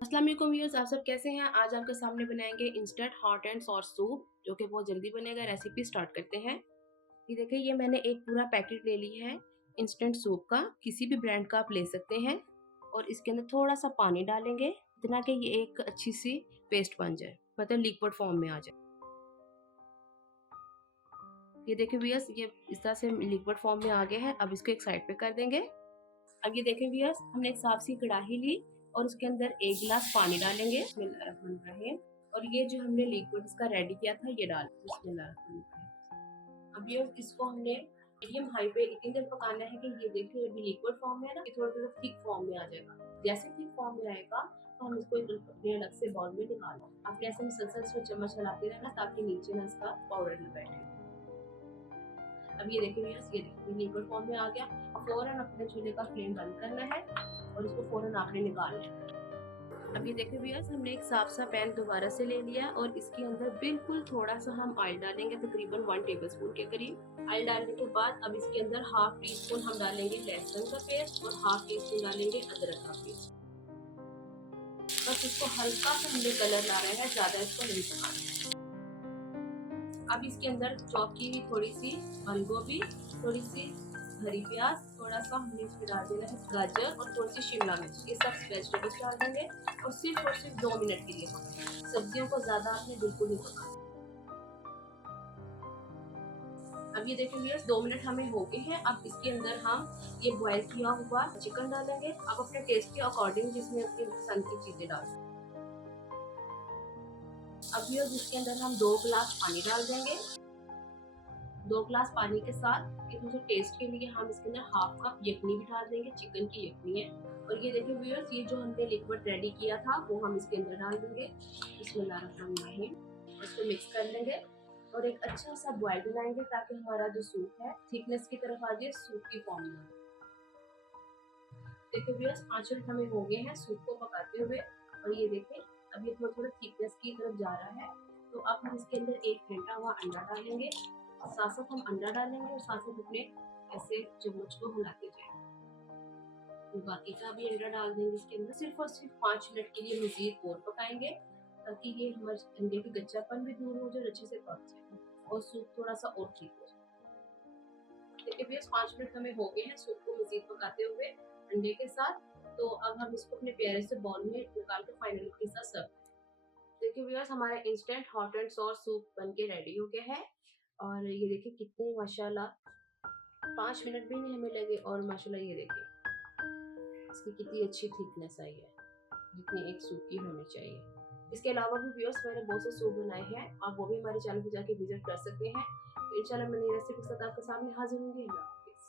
अस्सलाम वालेकुम व्यूअर्स, आप सब कैसे हैं? आज आपके सामने बनाएंगे instant hot and sauce soup जो कि बहुत जल्दी बनेगा। रेसिपी स्टार्ट करते हैं। ये देखिए, ये मैंने एक पूरा पैकेट ले ली है इंस्टेंट सूप का। किसी भी ब्रांड का आप ले सकते हैं और इसके अंदर थोड़ा सा पानी डालेंगे, इतना कि ये एक अच्छी सी पेस्ट बन जाए, मतलब लिक्विड फॉर्म में आ जाए। ये देखिए व्यूअर्स, ये इस तरह से लिक्विड फॉर्म में आ गया है। अब इसको एक साइड पे कर देंगे। अब ये देखें व्यूअर्स, हमने एक साफ सी कढ़ाई ली और उसके अंदर 1 गिलास पानी डालेंगे। बिस्मिल्लाहिर्रहमानिर्रहीम। और ये जो हमने लिक्विड इसका रेडी किया था ये डाल बिस्मिल्लाहिर्रहमानिर्रहीम। अब ये इसको हमने मीडियम हाई पे इतनी देर पकाना है कि ये देखिए अभी लिक्विड फॉर्म में है ना, ये थोड़ा थोड़ा थिक फॉर्म में आ जाएगा। जैसे थिक फॉर्म में आएगा तो हम इसको एक अपने अलग से बाउल में निकालो। आपने ऐसे मुसलसल इसमें चम्मच चलाते रहना ताकि नीचे ना इसका पाउडर न बैठे। अब ये देखिए व्यूअर्स, ये देखिए लिक्विड फॉर्म में आ गया। फौरन अपने चूल्हे का फ्लेम बंद करना है और इसको फौरन आपने निकालना है। अब ये देखिए व्यूअर्स, हमने एक साफ सा पैन दोबारा से ले लिया और इसके अंदर बिल्कुल थोड़ा सा हम ऑयल डालेंगे, तकरीबन 1 टेबलस्पून के करीब। ऑयल डालने के बाद अब इसके अंदर हाफ टी स्पून हम डालेंगे लहसुन का पेस्ट और हाफ टी स्पून डालेंगे अदरक का पेस्ट। बस इसको हल्का सा हमने कलर ला रहा है, ज्यादा इसको नहीं पकाना। अब इसके अंदर चॉप की हुई थोड़ी सी बंद गोभी, थोड़ी सी हरी प्याज, थोड़ा सा हमने इसमें डाल देना है गाजर और थोड़ी सी शिमला मिर्च। ये सब वेजिटेबल्स डाल देंगे और सिर्फ 2 मिनट के लिए पकाएंगे। सब्जियों को ज्यादा आपने बिल्कुल नहीं पकाना। अब ये देखिए व्यूअर्स, 2 मिनट हमें हो गए हैं। अब इसके अंदर हम ये बॉयल किया हुआ चिकन डालेंगे। आप अपने टेस्ट के अकॉर्डिंग जिसमें अपनी पसंद की चीजें डाल दें। अब व्यूअर्स, इसके अंदर हम 2 गिलास पानी डाल देंगे। 2 ग्लास पानी के साथ थोड़ा सा टेस्ट के लिए हम इसके अंदर हाफ कप यखनी भी डाल देंगे। चिकन की यखनी है। और ये देखिए व्यूअर्स, ये जो हमने लिक्विड रेडी किया था वो हम इसके अंदर डाल देंगे। बिस्मिल्लाहिर्रहमानिर्रहीम। इसको मिक्स कर लेंगे और एक अच्छा सा बॉयल बनाएंगे ताकि हमारा जो सूप है थिकनेस की तरफ आ जाए, सूप की फॉर्म में। देखिए व्यूअर्स, 5 मिनट हमें हो गए हैं सूप को पकाते हुए और ये देखिए अब ये थोड़ा थोड़ा थिकनेस की तरफ जा रहा है। तो अब हम इसके अंदर एक फेंटा हुआ अंडा डालेंगे। साथ साथ हम अंडा डालेंगे और साथ साथ अपने ऐसे चम्मच को हिलाते जाएंगे। तो बाकी का भी अंडा डाल देंगे इसके अंदर। सिर्फ और सिर्फ 5 मिनट के लिए मजीद और पकाएंगे ताकि ये हमारे अंडे की कच्चापन भी दूर हो जाए, अच्छे से पक जाए और सूप थोड़ा सा और ठीक हो जाए। देखिए भैया, 5 मिनट हमें हो गए हैं सूप को मजीद पकाते हुए अंडे के साथ। तो अब हम इसको अपने प्यारे से बाउल में निकाल के फाइनल के साथ सर्व। देखिए व्यूअर्स, हमारा instant hot and sauce soup बनके रेडी हो गया है। और ये देखिए कितने माशाल्लाह 5 मिनट भी नहीं हमें लगे और माशाल्लाह ये देखिए इसकी कितनी अच्छी थिकनेस आई है, जितनी एक सूप की होनी चाहिए। इसके अलावा भी व्यूअर्स मैंने बहुत से सूप बनाए हैं, आप वो भी हमारे चैनल पे जाके विजिट कर सकते हैं। तो इंशाल्लाह मैं नई रेसिपी के साथ आपके सामने हाजिर होंगी।